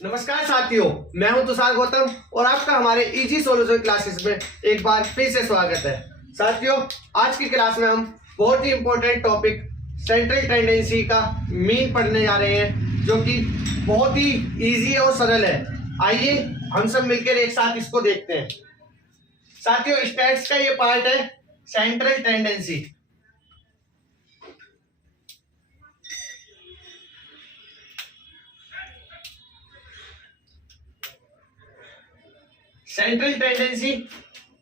नमस्कार साथियों, मैं हूं तुषार गौतम और आपका हमारे इजी सॉल्यूशन क्लासेस में एक बार फिर से स्वागत है। साथियों, आज की क्लास में हम बहुत ही इंपॉर्टेंट टॉपिक सेंट्रल टेंडेंसी का मीन पढ़ने जा रहे हैं, जो कि बहुत ही इजी और सरल है। आइए हम सब मिलकर एक साथ इसको देखते हैं। साथियों, स्टैट्स का ये पार्ट है central tendency. Central tendency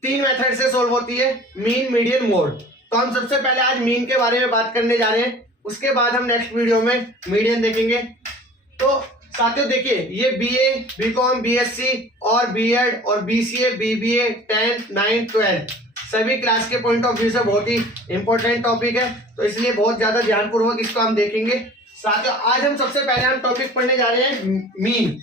3 method से सॉल्व होती है, मीन, मीडियन, मोड। तो हम सबसे पहले आज मीन के बारे में बात करने जा रहे हैं, उसके बाद हम नेक्स्ट वीडियो में मीडियन देखेंगे। तो साथियों देखिए, ये बीए, बीकॉम, बीएससी और बीएड और BCA, BBA 10th, 9th, 12th सभी क्लास के पॉइंट ऑफ व्यू से बहुत ही इंपॉर्टेंट टॉपिक है, तो इसलिए बहुत ज्यादा ध्यानपूर्वक इसको हम देखेंगे। साथियों, आज हम सबसे पहले हम टॉपिक पढ़ने जा रहे हैं मीन।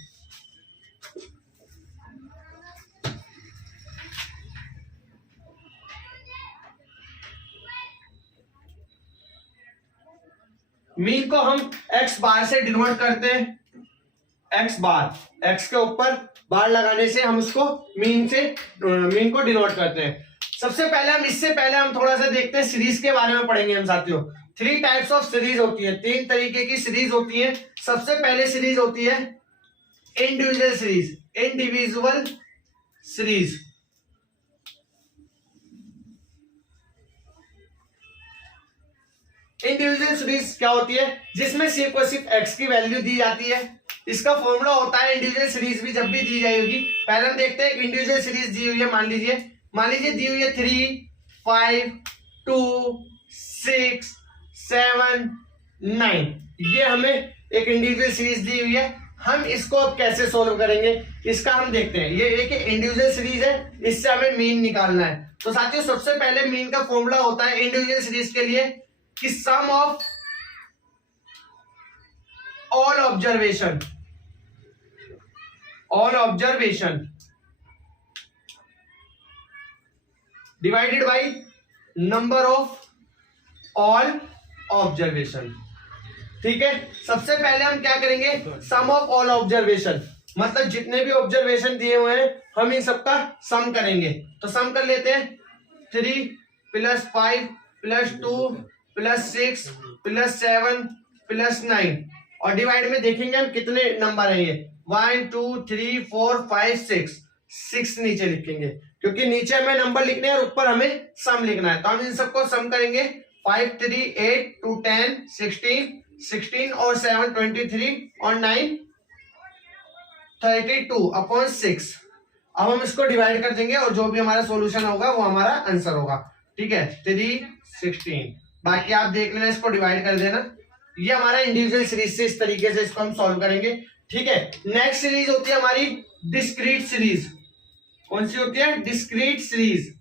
मीन को हम एक्स बार से डिनोट करते हैं। एक्स बार, एक्स के ऊपर बार लगाने से हम उसको मीन को डिनोट करते हैं। सबसे पहले इससे पहले हम थोड़ा सा देखते हैं सीरीज के बारे में पढ़ेंगे हम साथियों। 3 टाइप्स ऑफ सीरीज होती है, 3 तरीके की सीरीज होती है। सबसे पहले सीरीज होती है individual series. Individual series individual series क्या होती है? जिसमें सिर्फ और सिर्फ एक्स की वैल्यू दी जाती है। इसका फॉर्मूला होता है इंडिविजुअल सीरीज भी जब भी दी जाएगी। पहले हम देखते हैं इंडिविजुअल सीरीज दी हुई है। मान लीजिए दी हुई है 3, 5, 2, 6, 7, 9। ये हमें एक इंडिविजुअल सीरीज दी हुई है। हम इसको अब कैसे सोल्व करेंगे इसका हम देखते हैं। ये एक इंडिविजुअल सीरीज है, इससे हमें मीन निकालना है। तो साथियों, सबसे पहले मीन का फॉर्मूला होता है इंडिविजुअल सीरीज के लिए कि sum of all observation divided by number of all observation. ठीक है, सबसे पहले हम क्या करेंगे? सम ऑफ ऑल ऑब्जर्वेशन, मतलब जितने भी ऑब्जर्वेशन दिए हुए हैं हम इन सबका सम करेंगे। तो सम कर लेते हैं। 3 + 5 + 2 + 6 + 7 + 9 और डिवाइड में देखेंगे हम कितने नंबर है ये। 1 2 3 4 5 6 नीचे लिखेंगे, क्योंकि नीचे हमें नंबर लिखने हैं और ऊपर हमें सम लिखना है। तो हम इन सबको सम करेंगे। 5 3 8 2 10 16 और 7 23 और 9 32/6। अब हम इसको डिवाइड कर देंगे और जो भी हमारा सॉल्यूशन होगा वो हमारा आंसर होगा। ठीक है, 3 16। बाकी आप देख लेना, इसको डिवाइड कर देना। ये हमारा इंडिविजुअल सीरीज से इस तरीके से इसको हम सॉल्व करेंगे। ठीक है, नेक्स्ट सीरीज होती है हमारी डिस्क्रीट सीरीज। कौन सी होती है? Discrete series.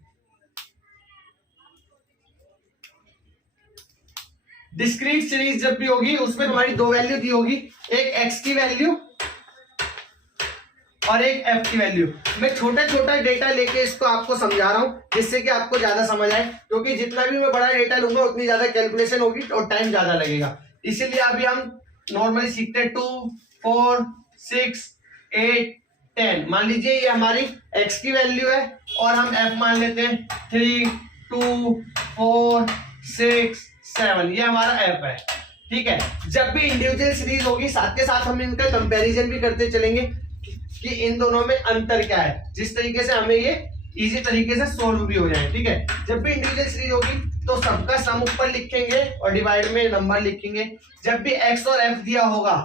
डिस्क्रीट सीरीज जब भी होगी उसमें हमारी 2 वैल्यू दी होगी, एक एक्स की वैल्यू और एक एफ की वैल्यू। मैं छोटा छोटा डेटा लेके इसको आपको समझा रहा हूं, जिससे कि आपको ज्यादा समझ आए, क्योंकि जितना भी मैं बड़ा डेटा लूंगा उतनी ज्यादा कैलकुलेशन होगी और टाइम ज्यादा लगेगा। इसीलिए अभी हम नॉर्मली सीखते हैं 2 4 6 8 10। मान लीजिए ये हमारी एक्स की वैल्यू है और हम एफ मान लेते हैं 3 2 4 6 7। ये हमारा एफ है। ठीक है, जब भी इंडिविजुअल सीरीज होगी साथ के साथ हम इनका कंपैरिजन भी करते चलेंगे कि इन दोनों में अंतर क्या है, जिस तरीके से हमें ये इजी तरीके से सोल्व भी हो जाए। ठीक है, जब भी इंडिविजुअल सीरीज होगी तो सबका सम ऊपर लिखेंगे और डिवाइड में नंबर लिखेंगे। जब भी एक्स और एफ दिया होगा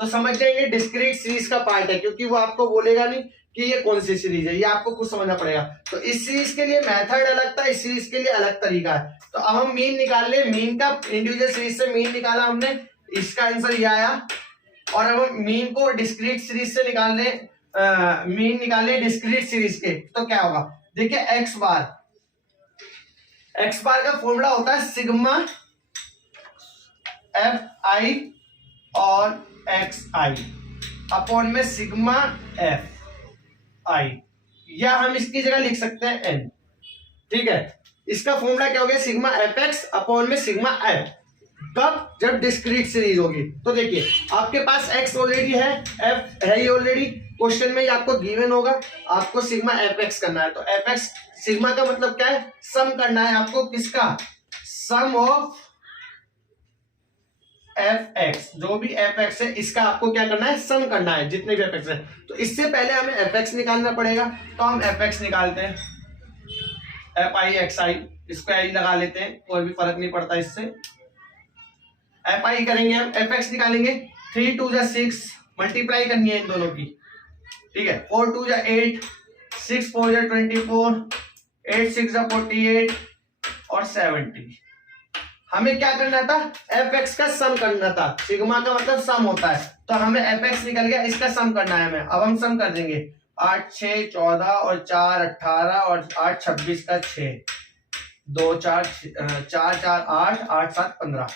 तो समझ जाएंगे डिस्क्रीट सीरीज का पार्ट है, क्योंकि वो आपको बोलेगा नहीं कि ये कौन सी सीरीज है, ये आपको कुछ समझना पड़ेगा। तो इस सीरीज के लिए मेथड अलग था, इस सीरीज के लिए अलग तरीका है। तो अब हम मीन निकाल ले। मीन का इंडिविजुअल सीरीज से मीन निकाला हमने, इसका आंसर ये आया। और अब हम मीन को डिस्क्रीट सीरीज से मीन निकाले डिस्क्रीट सीरीज के, तो क्या होगा? देखिए, एक्स बार का फॉर्मूला होता है सिग्मा एफ आई और एक्स आई अपॉन में सिग्मा एफ आई, या हम इसकी जगह लिख सकते हैं एन। ठीक है, इसका फॉर्मूला क्या हो गया? सिग्मा एफ एक्स अपॉन में सिग्मा एफ। कब? जब डिस्क्रीट सीरीज होगी। तो देखिए आपके पास x ऑलरेडी है, f है ही ऑलरेडी, क्वेश्चन में ही आपको गिवन होगा, आपको सिग्मा एफ एक्स करना है। तो एफ एक्स सिग्मा का मतलब क्या है? सम करना है आपको, किसका? सम ऑफ एफ एक्स, जो भी एफ एक्स है इसका आपको क्या करना है? सम करना है, जितने भी एफ एक्स है। तो इससे पहले हमें एफ एक्स निकालना पड़ेगा, तो हम एफ एक्स निकालते हैं, एफ आई एक्स आई, इसको आई लगा लेते हैं, कोई भी फर्क नहीं पड़ता इससे। एफ आई करेंगे हम, एफ एक्स निकालेंगे, 3 2 जा 6, मल्टीप्लाई करनी है इन दोनों की, ठीक है। 4 2 जा 8, 6 4 जा 24, 8 6 जा 48 और 70। हमें क्या करना था? एफ एक्स का सम करना था, सिग्मा का मतलब सम होता है, तो हमें एफ एक्स निकल गया, इसका सम करना है हमें। अब हम सम कर देंगे, 8 6 14 और 4 18 और 8 26 का 6, 2 4 4 4 8 8 7 15,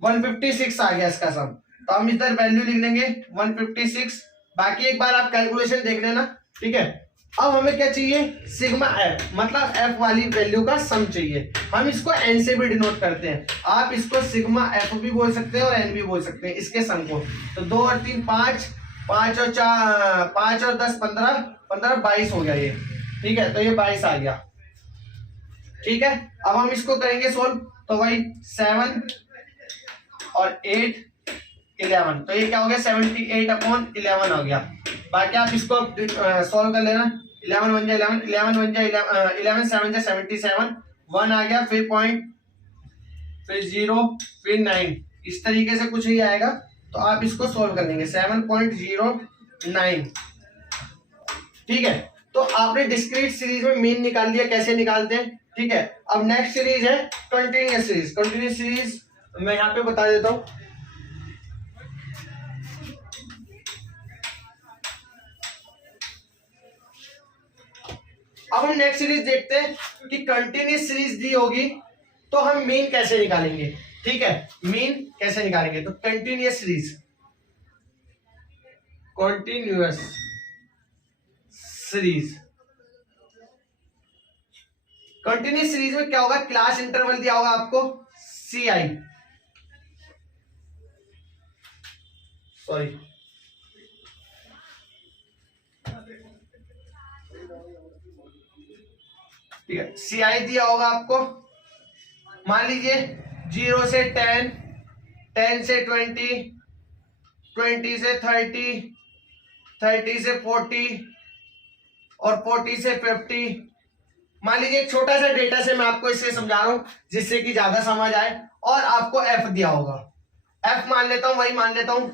156 आ गया इसका सम। तो हम इधर वैल्यू लिख लेंगे 156। बाकी एक बार आप कैलकुलेशन देख लेना, ठीक है। अब हमें क्या चाहिए? सिग्मा एफ, मतलब एफ वाली वैल्यू का सम चाहिए। हम इसको एन से भी डिनोट करते हैं, आप इसको सिग्मा एफ भी बोल सकते हैं और एन भी बोल सकते हैं इसके सम को। तो 2 और 3 5, 5 और 4 5 और 10 15, 15 22 हो गया ये, ठीक है। तो ये 22 आ गया, ठीक है। अब हम इसको करेंगे सोल्व, तो वही 7 और 8 11, तो ये क्या हो गया? 78/11 हो गया। बाकी आप इसको सॉल्व कर लेना, 11 1 जा 11, 11 1 जा 11, 7 जा 77, 1 आ गया, फिर पॉइंट, फिर 0, फिर 9, इस तरीके से कुछ ही आएगा। तो आप इसको सॉल्व कर लेंगे, 7.09, ठीक है। तो आपने डिस्क्रीट सीरीज में मीन निकाल लिया, कैसे निकालते हैं, ठीक है। अब नेक्स्ट सीरीज है कंटिन्यूअस सीरीज। कंटिन्यूअस सीरीज मैं यहाँ पे बता देता हूँ। अब हम नेक्स्ट सीरीज देखते हैं कि कंटिन्यूअस सीरीज दी होगी तो हम मीन कैसे निकालेंगे, ठीक है। मीन कैसे निकालेंगे? तो continuous series, continuous series, continuous series में क्या होगा? क्लास इंटरवल दिया होगा आपको सी आई, सॉरी ठीक है, सी आई दिया होगा आपको। मान लीजिए 0 से 10, 10 से 20, 20 से 30, 30 से 40 और 40 से 50। मान लीजिए एक छोटा सा डेटा से मैं आपको इसे समझा रहा हूं जिससे कि ज्यादा समझ आए। और आपको एफ दिया होगा, एफ मान लेता हूं, वही मान लेता हूं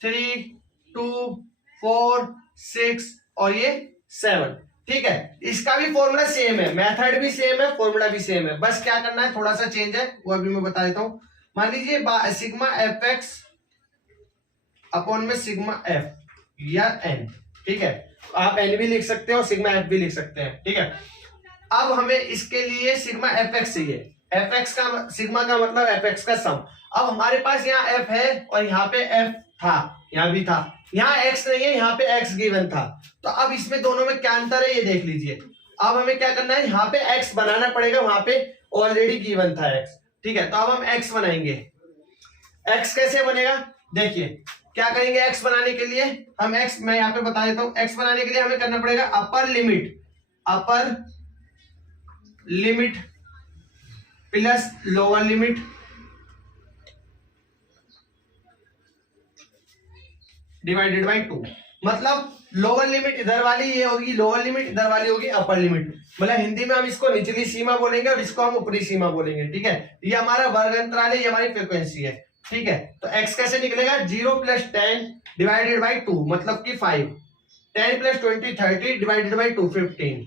3 2 4 6 और ये 7, ठीक है। इसका भी फॉर्मूला सेम है, मेथड भी सेम है, फॉर्मूला भी सेम है, बस क्या करना है, थोड़ा सा चेंज है, वो अभी मैं बता देता हूं। मान लीजिए सिग्मा एफ एक्स अपॉन में सिग्मा एफ या एन, ठीक है। आप एन भी लिख सकते हो और सिग्मा एफ भी लिख सकते हैं, ठीक है। अब हमें इसके लिए सिग्मा एफ एक्स चाहिए, एफ एक्स का सिग्मा का मतलब एफ एक्स का सम। अब हमारे पास यहाँ एफ है और यहाँ पे एफ था, यहाँ भी था, यहाँ एक्स नहीं है, यहाँ पे एक्स गिवन था। तो अब इसमें दोनों में क्या अंतर है ये देख लीजिए। अब हमें क्या करना है, यहाँ पे एक्स बनाना पड़ेगा, वहां पे ऑलरेडी गिवन था एक्स, ठीक है। तो अब हम एक्स बनाएंगे। एक्स कैसे बनेगा? देखिए क्या करेंगे एक्स बनाने के लिए हम, एक्स मैं यहाँ पे बता देता हूँ। एक्स बनाने के लिए हमें करना पड़ेगा upper limit plus lower limit divided by 2। मतलब लोअर लिमिट इधर वाली ये होगी, लोअर लिमिट इधर वाली होगी अपर लिमिट। मतलब हिंदी में हम इसको निचली सीमा बोलेंगे और इसको हम ऊपरी सीमा बोलेंगे, ठीक है। ये हमारा वर्ग अंतराल है, ये हमारी फ्रीक्वेंसी है, ठीक है। तो x कैसे निकलेगा? 0 + 10 डिवाइडेड बाय 2 मतलब कि 5, 10 + 20 30 डिवाइडेड बाय 2 15,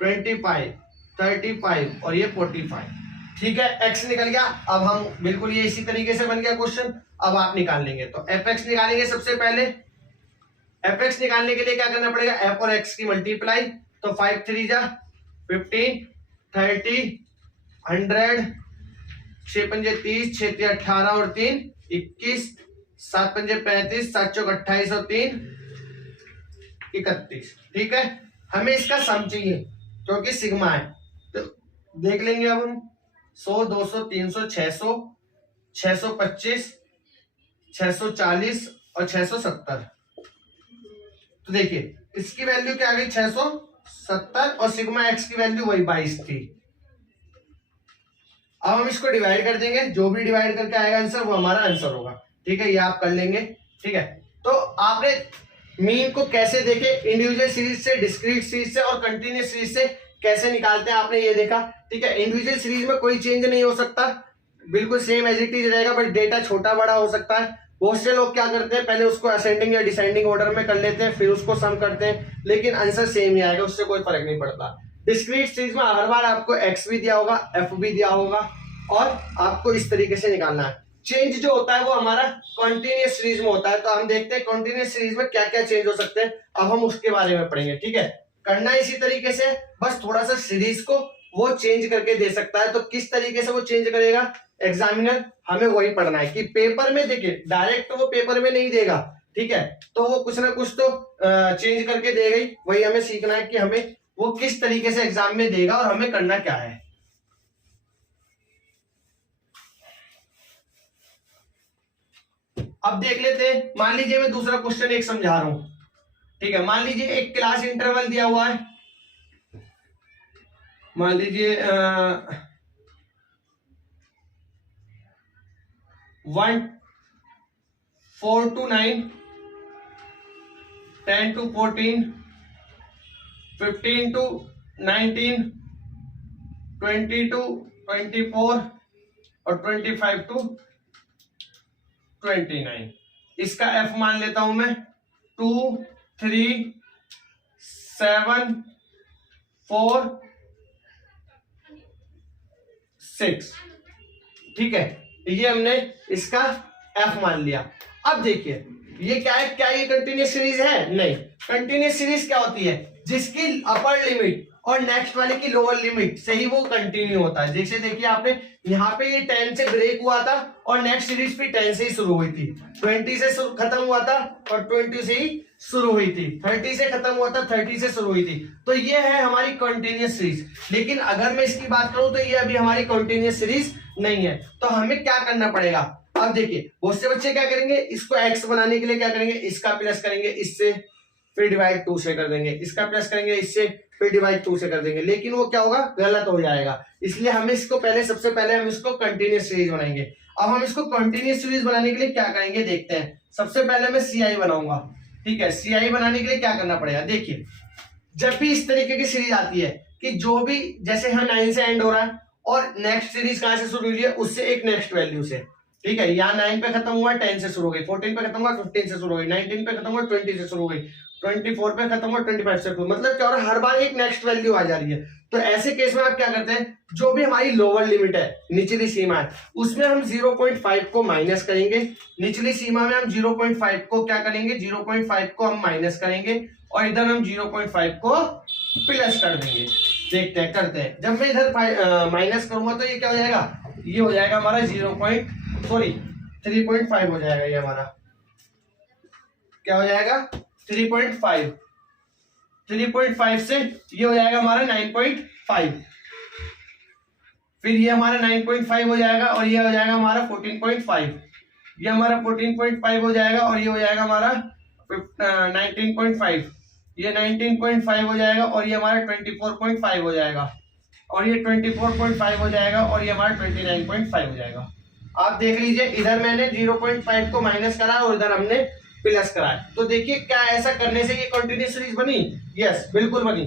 25 35 और ये 45, ठीक है। x निकल गया। अब हम बिल्कुल ये इसी तरीके से बन गया क्वेश्चन। अब आप निकाल लेंगे, तो fx निकालेंगे सबसे पहले। fx निकालने के लिए क्या करना पड़ेगा? f और x की मल्टीप्लाई, तो 5 3 जा 15, 30 100, 6 पंजे 30, 6 3 18 और 3 21, 7 पंजे 35, 7 चौक 28 और 3 31, ठीक है। हमें इसका सम चाहिए क्योंकि सिग्मा है, तो देख लेंगे अब हम 100 200 300 600 625, 640 और 670। तो देखिए इसकी वैल्यू क्या आ गई 670 और सिग्मा एक्स की वैल्यू वही 22 थी। अब हम इसको डिवाइड कर देंगे, जो भी डिवाइड करके आएगा आंसर वो हमारा आंसर होगा। ठीक है, ये आप कर लेंगे। ठीक है, तो आपने मीन को कैसे देखे, इंडिविजुअल सीरीज से, डिस्क्रीट सीरीज से और कंटिन्यूस सीरीज से कैसे निकालते हैं आपने ये देखा। ठीक है, इंडिविजुअल सीरीज में कोई चेंज नहीं हो सकता, बिल्कुल सेम एज इट इज रहेगा, बट डेटा छोटा बड़ा हो सकता है। बहुत से लोग क्या करते हैं, पहले उसको असेंडिंग या डिसेंडिंग ऑर्डर में कर लेते हैं, फिर उसको सम करते हैं, लेकिन आंसर सेम ही आएगा, उससे कोई फर्क नहीं पड़ता। डिस्क्रीट सीरीज में हर बार आपको एक्स भी दिया होगा, एफ भी दिया होगा और आपको इस तरीके से निकालना है। चेंज जो होता है वो हमारा कॉन्टिन्यूस सीरीज में होता है। तो हम देखते हैं कॉन्टिन्यूस सीरीज में क्या क्या चेंज हो सकते हैं, अब हम उसके बारे में पढ़ेंगे। ठीक है, करना इसी तरीके से, बस थोड़ा सा सीरीज को वो चेंज करके दे सकता है। तो किस तरीके से वो चेंज करेगा एग्जामिनर, हमें वही पढ़ना है कि पेपर में देखिए डायरेक्ट वो पेपर में नहीं देगा। ठीक है, तो वो कुछ ना कुछ तो चेंज करके देगा ही, वही हमें सीखना है कि हमें वो किस तरीके से एग्जाम में देगा और हमें करना क्या है। अब देख लेते हैं, मान लीजिए मैं दूसरा क्वेश्चन एक समझा रहा हूं। ठीक है, मान लीजिए एक क्लास इंटरवल दिया हुआ है, मान लीजिए 1 4 to 9, 10 to 14, 15 to 19, 20 to 24 और 25 to 29। इसका एफ मान लेता हूं मैं 2, 3, 7, 4, 6। ठीक है, ये हमने इसका एफ मान लिया। अब देखिए ये क्या है, क्या ये कंटिन्यूस सीरीज है? नहीं। कंटिन्यूस सीरीज क्या होती है, जिसकी अपर लिमिट और नेक्स्ट वाले की लोअर लिमिट से ही वो कंटिन्यू होता है। जैसे देखिए आपने यहाँ पे ये 10 से ब्रेक हुआ था और नेक्स्ट सीरीज भी 10 से ही शुरू हुई थी, 20 से खत्म हुआ था और 20 से ही शुरू हुई थी, 30 से खत्म हुआ था, 30 से शुरू हुई थी। तो ये है हमारी कंटिन्यूस सीरीज। लेकिन अगर मैं इसकी बात करूं तो ये अभी हमारी कंटिन्यूस सीरीज नहीं है। तो हमें क्या करना पड़ेगा, अब देखिए बहुत से बच्चे क्या करेंगे, इसको एक्स बनाने के लिए क्या करेंगे, इसका प्लस करेंगे इससे, फिर डिवाइड 2 से कर देंगे, इसका प्लस करेंगे इससे, फिर डिवाइड 2 से कर देंगे। लेकिन वो क्या होगा, गलत हो जाएगा। इसलिए हमें इसको सबसे पहले हम इसको कंटिन्यूस सीरीज बनाएंगे। अब हम इसको कंटिन्यूस सीरीज बनाने के लिए क्या करेंगे देखते हैं। सबसे पहले मैं सीआई बनाऊंगा। ठीक है, सीआई बनाने के लिए क्या करना पड़ेगा, देखिए जब भी इस तरीके की सीरीज आती है कि जो भी, जैसे यहाँ 9 से एंड हो रहा है और नेक्स्ट सीरीज कहां से शुरू हुई है, उससे एक नेक्स्ट वैल्यू से। ठीक है, यहाँ 9 पे खत्म हुआ 10 से शुरू हो गई, 14 पे खत्म हुआ 15 से शुरू हो गई, 19 पे खत्म हुआ 20 से शुरू हो गई, 24 पे खत्म हुआ 25 से शुरू। मतलब क्या हो रहा है, हर बार एक नेक्स्ट वैल्यू आ जा रही है। तो ऐसे केस में आप क्या करते हैं, जो भी हमारी लोअर लिमिट है, निचली सीमा है, उसमें हम 0.5 को माइनस करेंगे। निचली सीमा में हम 0.5 को क्या करेंगे, 0.5 को हम माइनस करेंगे और इधर हम 0.5 को प्लस कर देंगे। देखते हैं, करते हैं। जब मैं इधर माइनस करूंगा तो ये क्या हो जाएगा, ये हो जाएगा हमारा 3.5 हो जाएगा। ये हमारा क्या हो जाएगा, 3.5 से ये हो जाएगा हमारा 9.5, फिर ये हमारा 9.5 हो जाएगा और ये हो जाएगा हमारा 14.5, ये हमारा 14.5 हो जाएगा और ये हो जाएगा हमारा 19.5, ये 19.5 हो जाएगा और ये हमारा 24.5 हो जाएगा और ये 24.5 हो जाएगा और ये हमारा 29.5 हो जाएगा। आप देख लीजिए, इधर मैंने 0.5 को माइनस करा और इधर हमने प्लस करा है। तो देखिए क्या ऐसा करने से ये कंटिन्यूस सीरीज बनी? यस, बिल्कुल बनी।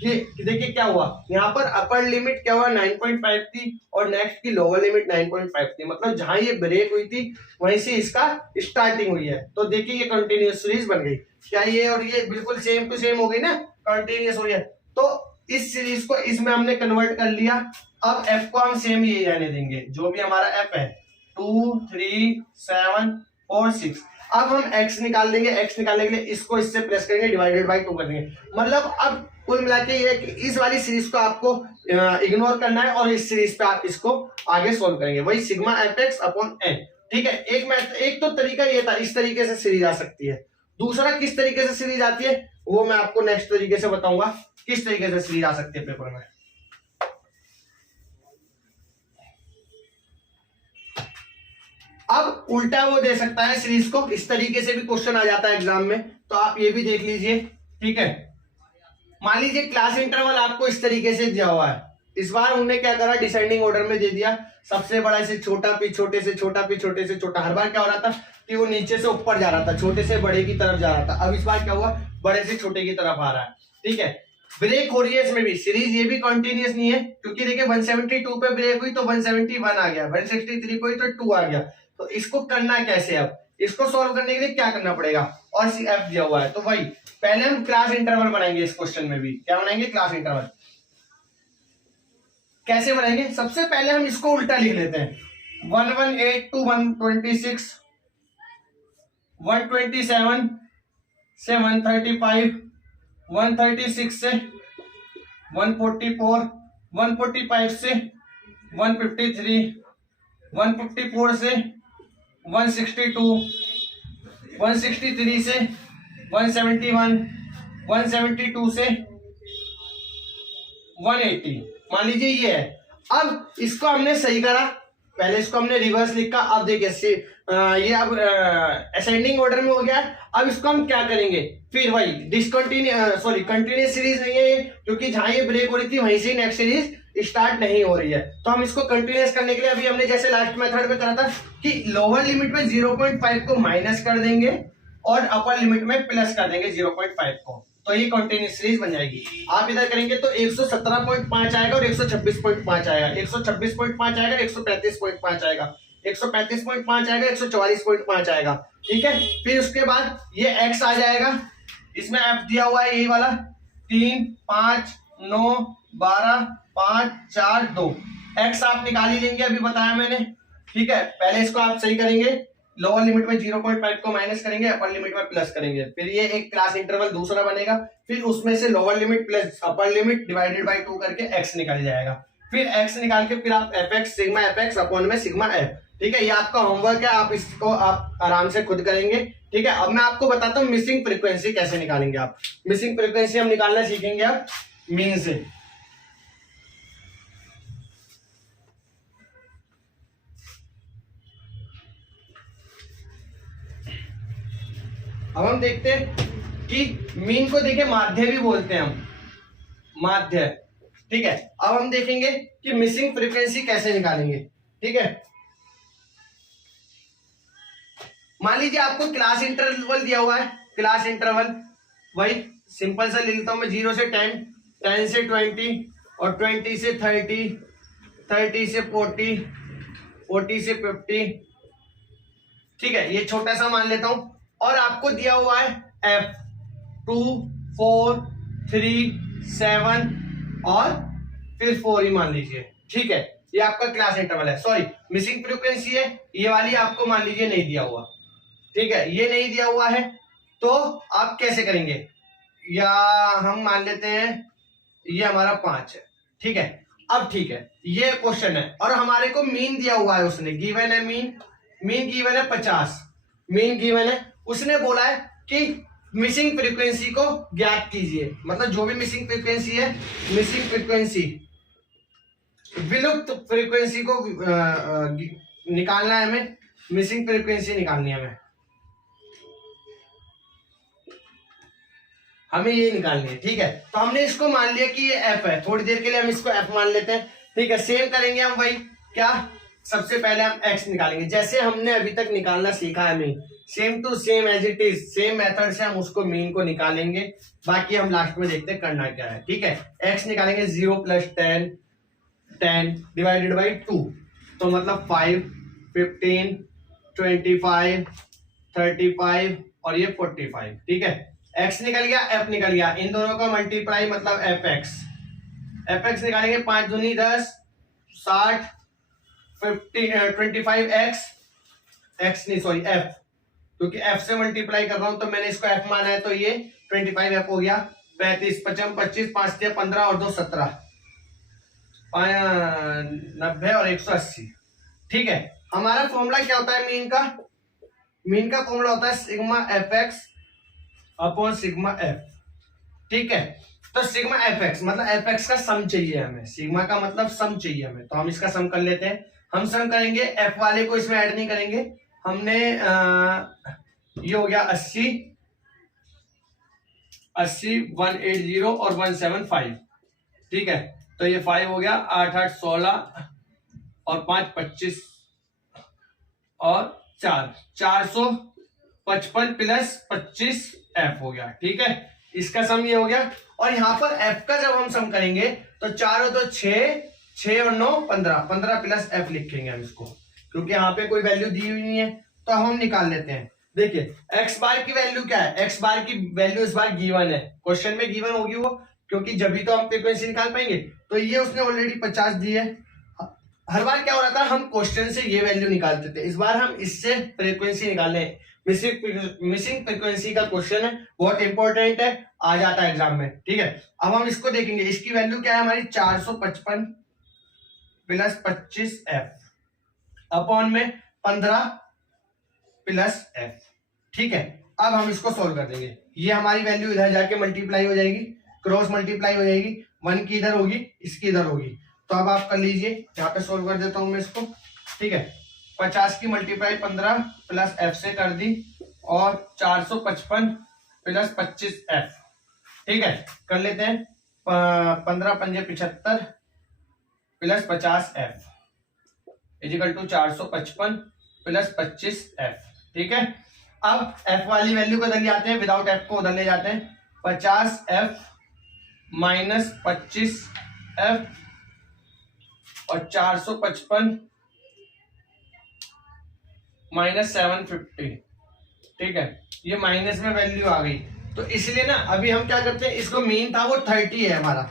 कि देखिए क्या हुआ, यहाँ पर अपर लिमिट क्या हुआ 9.5 थी और नेक्स्ट की लोअर लिमिट 9.5 थी। मतलब जहां ये ब्रेक हुई थी वहीं से इसका स्टार्टिंग हुई है। तो देखिए ये कंटिन्यूस सीरीज बन गई। क्या ये और ये बिल्कुल सेम टू सेम हो गई ना, कंटिन्यूस हो गया। तो इस सीरीज को इसमें हमने कन्वर्ट कर लिया। अब एफ को हम सेम ये रहने देंगे, जो भी हमारा एफ है 2, 3, 7 और 6। अब हम x निकाल देंगे, x निकालने के लिए इसको इससे प्लस करेंगे, डिवाइडेड बाय 2 कर देंगे। मतलब अब कुल मिला के ये कि इस वाली सीरीज को आपको इग्नोर करना है और इस सीरीज पे आप इसको आगे सोल्व करेंगे, वही सिग्मा fx अपॉन n। ठीक है, एक तो तरीका ये था, इस तरीके से सीरीज आ सकती है। दूसरा किस तरीके से सीरीज आती है वो मैं आपको नेक्स्ट तरीके से बताऊंगा, किस तरीके से सीरीज आ सकती है पेपर में। अब उल्टा वो दे सकता है सीरीज को, इस तरीके से भी क्वेश्चन आ जाता है एग्जाम में, तो आप ये भी देख लीजिए। ठीक है, मान लीजिए क्लास इंटरवल आपको इस तरीके से दिया हुआ है, इस बार उन्होंने क्या करा, डिसेंडिंग ऑर्डर में दे दिया, सबसे बड़ा से छोटा, फिर छोटे से छोटा, फिर छोटे से छोटा। हर बार क्या हो रहा था कि वो नीचे से ऊपर जा रहा था, छोटे से बड़े की तरफ जा रहा था। अब इस बार क्या हुआ, बड़े से छोटे की तरफ आ रहा है। ठीक है, ब्रेक हो रही है इसमें भी, सीरीज ये भी कंटिन्यूअस नहीं है, क्योंकि देखिए 172 पे ब्रेक हुई तो 171 आ गया, 163 पे हुई तो 2 आ गया। तो इसको करना कैसे, अब इसको सॉल्व करने के लिए क्या करना पड़ेगा, और एफ दिया हुआ है, तो वही पहले हम क्लास इंटरवल बनाएंगे। इस क्वेश्चन में भी क्या बनाएंगे, क्लास इंटरवल। कैसे बनाएंगे, सबसे पहले हम इसको उल्टा लिख लेते हैं, 118 to 126, 127 से 135, 136 से 144, 145 से 153, 154 से 162, 163 से 171, 172 से 180, मान लीजिए ये है। अब इसको हमने सही करा, पहले इसको हमने रिवर्स लिखा, अब देखिए ये अब असेंडिंग ऑर्डर में हो गया। अब इसको हम क्या करेंगे, फिर वही कंटिन्यूस सीरीज नहीं है ये, क्योंकि जहां ये ब्रेक हो रही थी वहीं से नेक्स्ट सीरीज स्टार्ट नहीं हो रही है। तो हम इसको कंटिन्यूस करने के लिए अभी हमने जैसे लास्ट मेथड में करा था कि लोअर लिमिट में 0.5 को माइनस कर देंगे और अपर लिमिट में प्लस कर देंगे 0.5 को, तो ये कंटिन्यूस सीरीज बन जाएगी। आप इधर करेंगे तो 117.5 आएगा और 126.5 आएगा, 126.5 आएगा, 135.5 आएगा, 135.5 आएगा, 144.5 आएगा। ठीक है, फिर उसके बाद ये x आ जाएगा, इसमें f दिया हुआ है यही वाला 3, 5, 9, 12, 5, 4, 2, x आप निकाल ही लेंगे, अभी बताया मैंने। ठीक है, पहले इसको आप सही करेंगे, लोअर लिमिट में 0.5 को माइनस करेंगे, अपर लिमिट में प्लस करेंगे, फिर ये एक क्लास इंटरवल दूसरा बनेगा, फिर उसमें से lower limit plus upper limit divided by 2 करके x निकल जाएगा। फिर x निकाल के फिर आप fx सिग्मा fx अपॉन में सिग्मा f। ठीक है, ये आपका होमवर्क है, आप इसको आप आराम से खुद करेंगे। ठीक है, अब मैं आपको बताता हूँ मिसिंग फ्रीक्वेंसी कैसे निकालेंगे। आप मिसिंग फ्रीक्वेंसी हम निकालना सीखेंगे अब मीन से। अब हम देखते हैं कि मीन को देखिए माध्य भी बोलते हैं हम, माध्य। ठीक है, अब हम देखेंगे कि मिसिंग फ्रीक्वेंसी कैसे निकालेंगे। ठीक है, मान लीजिए आपको क्लास इंटरवल दिया हुआ है, क्लास इंटरवल वही सिंपल सा ले लेता हूं मैं, 0 से 10, 10 से 20 और 20 से 30, 30 से 40, 40 से 50। ठीक है, ये छोटा सा मान लेता हूं, और आपको दिया हुआ है f 2, 4, 3, 7 और फिर 4 ही मान लीजिए। ठीक है, ये आपका क्लास इंटरवल है, सॉरी मिसिंग फ्रीक्वेंसी है ये वाली, आपको मान लीजिए नहीं दिया हुआ। ठीक है, ये नहीं दिया हुआ है, तो आप कैसे करेंगे, या हम मान लेते हैं ये हमारा 5 है। ठीक है, अब ठीक है, ये क्वेश्चन है और हमारे को मीन दिया हुआ है, उसने गिवन है मीन गिवन है 50, मीन गिवन है, उसने बोला है कि मिसिंग फ्रीक्वेंसी को ज्ञात कीजिए, मतलब जो भी मिसिंग फ्रीक्वेंसी है, मिसिंग फ्रीक्वेंसी विलुप्त फ्रीक्वेंसी को निकालना है हमें, मिसिंग फ्रीक्वेंसी निकालनी है हमें ये निकालनी है। ठीक है, तो हमने इसको मान लिया कि ये f है, थोड़ी देर के लिए हम इसको f मान लेते हैं। ठीक है, सेम करेंगे हम वही, क्या सबसे पहले हम x निकालेंगे जैसे हमने अभी तक निकालना सीखा है mean, same to same as it is, same method से हम उसको मीन को निकालेंगे, बाकी हम लास्ट में देखते हैं करना क्या है। ठीक है, x निकालेंगे 0 + 10, 10 डिवाइडेड बाई 2, तो मतलब 5, 15, 25, 35 और ये 45। ठीक है, x निकल गया, f निकल गया, इन दोनों का मल्टीप्लाई मतलब fx निकालेंगे, 5 दूनी 10, 60, 25x, x नहीं सॉरी f, क्योंकि f से मल्टीप्लाई कर रहा हूं तो मैंने इसको f माना है, तो ये 25f हो गया, 35, 55, 25, 5 से 15 और 2 17, 90 और 180। ठीक है, हमारा फॉर्मूला क्या होता है मीन का फॉर्मूला होता है sigma fx upon sigma f। ठीक है, तो सिग्मा fx मतलब fx का सम चाहिए हमें, सिग्मा का मतलब सम चाहिए हमें, तो हम इसका सम कर लेते हैं। हम सम करेंगे, एफ वाले को इसमें ऐड नहीं करेंगे। हमने ये हो गया 80, 180 और 175, ठीक है। तो ये 5 हो गया, 8 8 16 और 5 25 और 4 455 प्लस 25 एफ हो गया, ठीक है। इसका सम ये हो गया। और यहां पर एफ का जब हम सम करेंगे तो 4 हो तो 6 और 9 15 प्लस एफ लिखेंगे हम इसको, क्योंकि यहाँ पे कोई वैल्यू दी हुई नहीं है तो हम निकाल लेते हैं। देखिए एक्स बार की वैल्यू क्या है, एक्स बार की वैल्यू इस बार गिवन है, क्वेश्चन में गिवन होगी वो, क्योंकि जब भी तो हम फ्रीक्वेंसी निकाल पाएंगे। तो ये उसने ऑलरेडी 50 दी है। हर बार क्या हो रहा था, हम क्वेश्चन से ये वैल्यू निकालते थे, इस बार हम इससे फ्रीक्वेंसी निकालने। मिसिंग फ्रीक्वेंसी का क्वेश्चन है, बहुत इंपॉर्टेंट है, आ जाता है एग्जाम में, ठीक है। अब हम इसको देखेंगे, इसकी वैल्यू क्या है हमारी 455 प्लस 25 एफ अपॉन में 15 प्लस एफ, ठीक है। अब हम इसको सोल्व कर देंगे, ये हमारी वैल्यू इधर जाके मल्टीप्लाई हो जाएगी, क्रॉस मल्टीप्लाई हो जाएगी, 1 की इधर होगी, इसकी इधर होगी। तो अब आप कर लीजिए, यहाँ पे सोल्व कर देता हूं मैं इसको, ठीक है। 50 की मल्टीप्लाई 15 प्लस एफ से कर दी और 455 प्लस 25 एफ, ठीक है। कर लेते हैं 15 पंजे 75 plus 50 F equal to 455 plus 25 F, ठीक है। अब एफ वाली वैल्यू को उधर ले आते हैं, विदाउट एफ को उधर ले जाते हैं। 50 एफ माइनस 25 एफ और 455 माइनस 750, ठीक है। ये माइनस में वैल्यू आ गई, तो इसलिए ना अभी हम क्या करते हैं, इसको मीन था वो 30 है हमारा,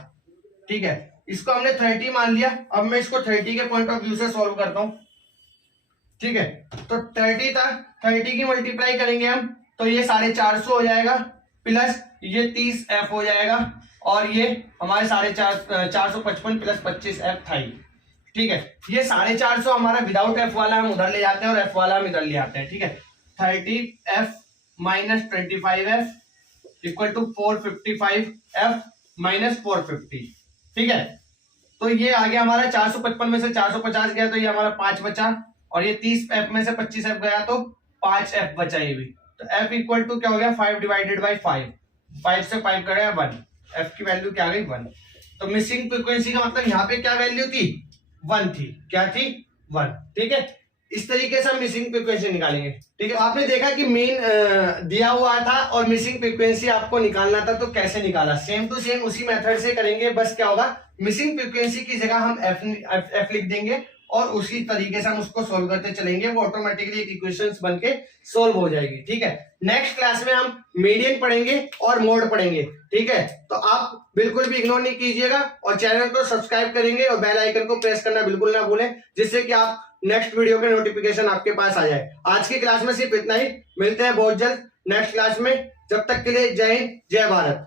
ठीक है। इसको हमने 30 मान लिया। अब मैं इसको 30 के पॉइंट ऑफ व्यू से सॉल्व करता हूं, ठीक है। तो 30 था, 30 की मल्टीप्लाई करेंगे हम तो ये 450 हो जाएगा, प्लस ये 30 एफ हो जाएगा और ये हमारे 455 प्लस 25 एफ था, ठीक है। ये 450 हमारा विदाउट एफ वाला हम उधर ले जाते हैं और एफ वाला हम इधर ले आते हैं, ठीक है। 30 F minus 25 F equal to 455 F minus 450, ठीक है। तो ये आ गया हमारा 455 में से 450 गया तो ये हमारा 5 बचा, और ये 30 एफ में से 25 एफ गया तो 5 एफ बचा ये भी। तो एफ इक्वल टू क्या हो गया 5 डिवाइडेड बाई 5, 5 से 5 का गया 1, एफ की वैल्यू क्या आ गई 1। तो मिसिंग फ्रीक्वेंसी का मतलब यहाँ पे क्या वैल्यू थी 1 थी, क्या थी 1, ठीक है। इस तरीके से हम मिसिंग फ्रीक्वेंसी निकालेंगे, ठीक है। आपने देखा कि मीन दिया हुआ था और मिसिंग फ्रीक्वेंसी आपको निकालना था, तो कैसे निकाला, सेम टू सेम उसी मेथड से करेंगे। बस क्या होगा, मिसिंग फ्रीक्वेंसी की जगह हम एफ लिख देंगे और उसी तरीके से हम उसको सोल्व करते चलेंगे, वो ऑटोमेटिकली एक इक्वेशंस बनके सोल्व हो जाएगी, ठीक है। नेक्स्ट क्लास में हम मीडियन पढ़ेंगे और मोड पढ़ेंगे, ठीक है। तो आप बिल्कुल भी इग्नोर नहीं कीजिएगा और चैनल को सब्सक्राइब करेंगे और बेल आइकन को प्रेस करना बिल्कुल ना भूलें, जिससे कि आप नेक्स्ट वीडियो के नोटिफिकेशन आपके पास आ जाए। आज की क्लास में सिर्फ इतना ही, मिलते हैं बहुत जल्द नेक्स्ट क्लास में। जब तक के लिए जय हिंद, जय भारत।